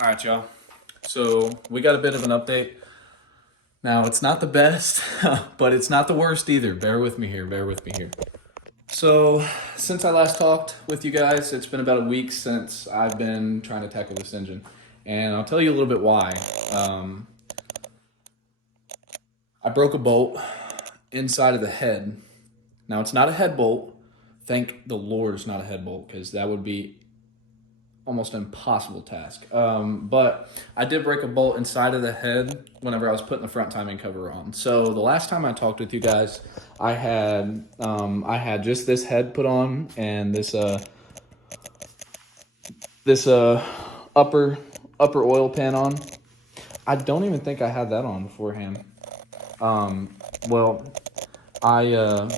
All right, y'all. So we got a bit of an update. Now, it's not the best, but it's not the worst either. Bear with me here. Bear with me here. So, since I last talked with you guys, it's been about a week since I've been trying to tackle this engine. And I'll tell you a little bit why. Um, I broke a bolt inside of the head. Now, it's not a head bolt. Thank the Lord it's not a head bolt, because that would be almost an impossible task. But I did break a bolt inside of the head whenever I was putting the front timing cover on. So the last time I talked with you guys, I had just this head put on and this upper oil pan on. I don't even think I had that on beforehand. Well, I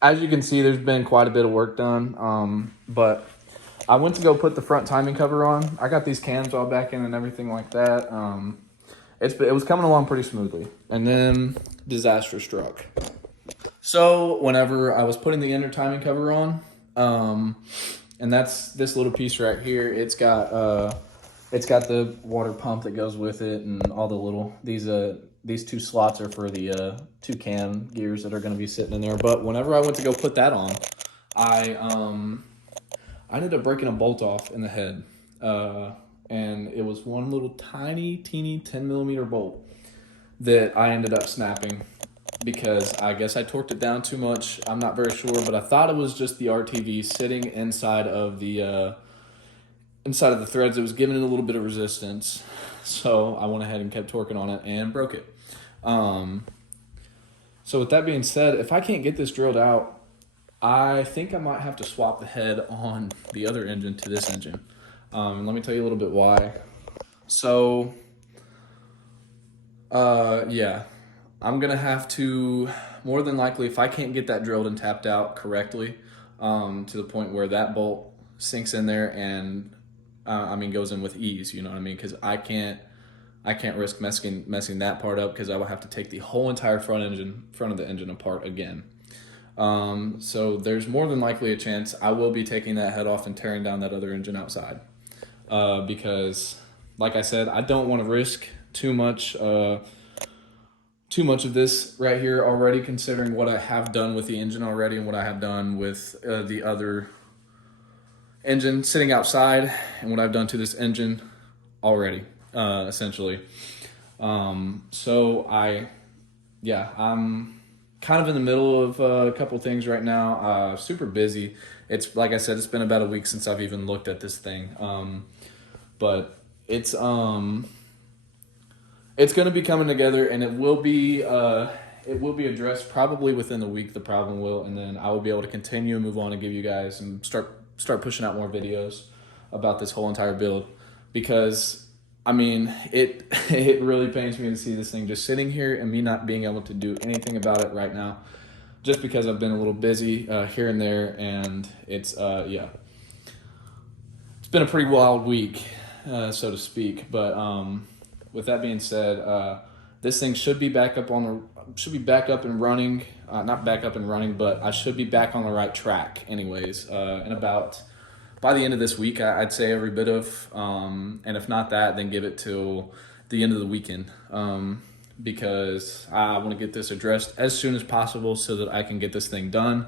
as you can see, there's been quite a bit of work done. But I went to go put the front timing cover on. I got these cams all back in and everything like that. It was coming along pretty smoothly, and then disaster struck. So whenever I was putting the inner timing cover on, and that's this little piece right here. It's got the water pump that goes with it, and all the little these two slots are for the two cam gears that are going to be sitting in there. But whenever I went to go put that on, I ended up breaking a bolt off in the head, and it was one little tiny, teeny 10 millimeter bolt that I ended up snapping because I guess I torqued it down too much. I'm not very sure, but I thought it was just the RTV sitting inside of the threads. It was giving it a little bit of resistance, so I went ahead and kept torquing on it and broke it. So with that being said, if I can't get this drilled out, I think I might have to swap the head on the other engine to this engine. Let me tell you a little bit why. So, yeah, I'm gonna have to, more than likely, if I can't get that drilled and tapped out correctly, to the point where that bolt sinks in there and, goes in with ease. You know what I mean? Because I can't risk messing that part up, because I will have to take the whole entire front of the engine apart again. So there's more than likely a chance I will be taking that head off and tearing down that other engine outside. Because like I said, I don't want to risk too much of this right here already, considering what I have done with the engine already and what I have done with the other engine sitting outside and what I've done to this engine already, essentially. I'm kind of in the middle of a couple things right now. Super busy. It's like I said, it's been about a week since I've even looked at this thing. But it's going to be coming together, and it will be addressed probably within the week. The problem will, and then I will be able to continue and move on and give you guys and start pushing out more videos about this whole entire build, because it really pains me to see this thing just sitting here and me not being able to do anything about it right now, just because I've been a little busy here and there, and it's been a pretty wild week, so to speak. But with that being said, this thing should be back up and running. Not back up and running, but I should be back on the right track, anyways. By the end of this week, I'd say every bit of, and if not that, then give it till the end of the weekend, because I want to get this addressed as soon as possible so that I can get this thing done,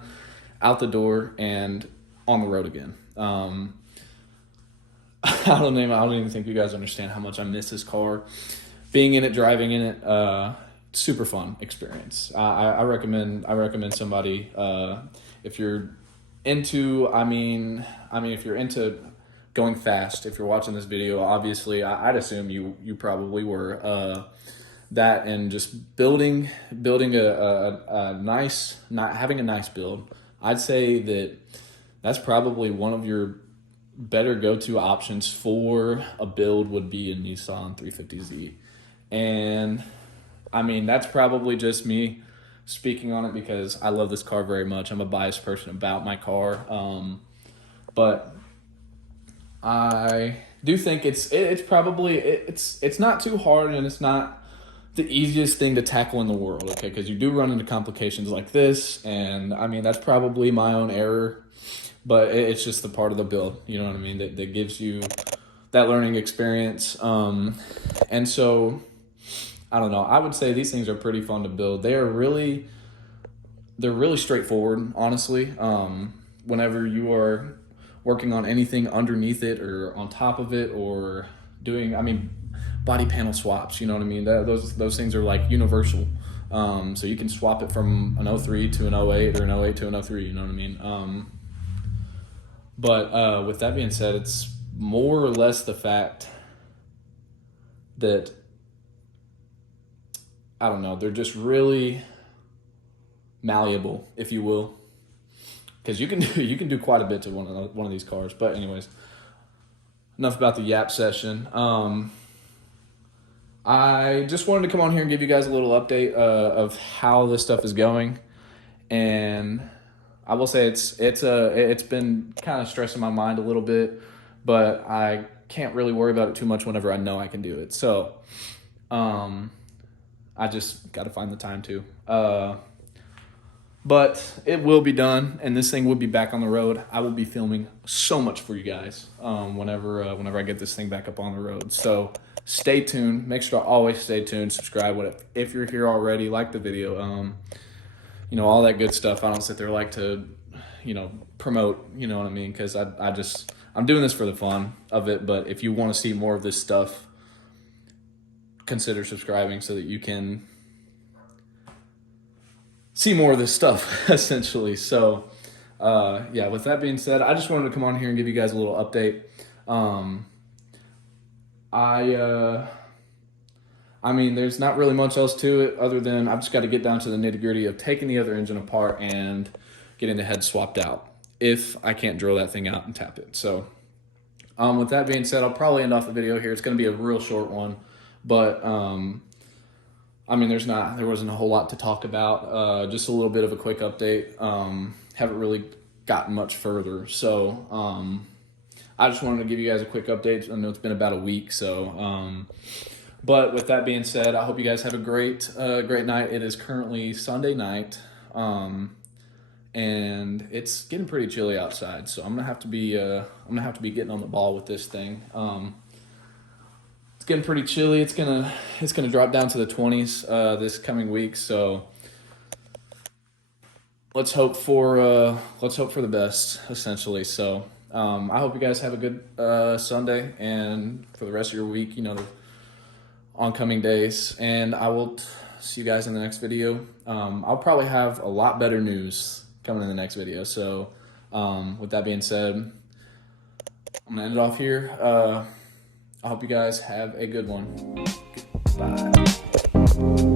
out the door, and on the road again. I don't even think you guys understand how much I miss this car. Being in it, driving in it, super fun experience. I recommend somebody, if you're into, if you're into going fast, if you're watching this video, obviously I'd assume you probably were, that, and just building a nice, not having a nice build. I'd say that's probably one of your better go-to options for a build would be a Nissan 350Z. And that's probably just me speaking on it because I love this car very much. I'm a biased person about my car, but I do think it's not too hard, and it's not the easiest thing to tackle in the world. Okay, because you do run into complications like this, and that's probably my own error, but it's just the part of the build. You know what I mean? That that learning experience. And so, I don't know. I would say these things are pretty fun to build. They're really straightforward, honestly. Whenever you are working on anything underneath it or on top of it, or doing, I mean, body panel swaps, you know what I mean? Those things are like universal. So you can swap it from an 03 to an 08 or an 08 to an 03, you know what I mean? But with that being said, it's more or less the fact that, I don't know, they're just really malleable, if you will, because you can do quite a bit to one of these cars. But anyways, enough about the yap session. I just wanted to come on here and give you guys a little update of how this stuff is going, and I will say it's been kind of stressing my mind a little bit, but I can't really worry about it too much whenever I know I can do it. So, I just got to find the time to. But it will be done, and this thing will be back on the road. I will be filming so much for you guys whenever I get this thing back up on the road. So stay tuned. Make sure to always stay tuned. Subscribe if you're here already. Like the video. All that good stuff. I don't sit there like to, promote. You know what I mean? Because I'm doing this for the fun of it. But if you want to see more of this stuff, consider subscribing so that you can see more of this stuff, essentially. So, with that being said, I just wanted to come on here and give you guys a little update. There's not really much else to it other than I've just got to get down to the nitty-gritty of taking the other engine apart and getting the head swapped out if I can't drill that thing out and tap it. So, with that being said, I'll probably end off the video here. It's going to be a real short one, but there wasn't a whole lot to talk about. Just a little bit of a quick update. Haven't really gotten much further. So, I just wanted to give you guys a quick update. I know it's been about a week. So, but with that being said, I hope you guys have a great night. It is currently Sunday night. And it's getting pretty chilly outside. So I'm gonna have to be getting on the ball with this thing. It's getting pretty chilly. It's gonna drop down to the 20s this coming week. So let's hope for the best, essentially. So I hope you guys have a good Sunday, and for the rest of your week, the oncoming days. And I will see you guys in the next video. I'll probably have a lot better news coming in the next video. So with that being said, I'm gonna end it off here. I hope you guys have a good one. Bye.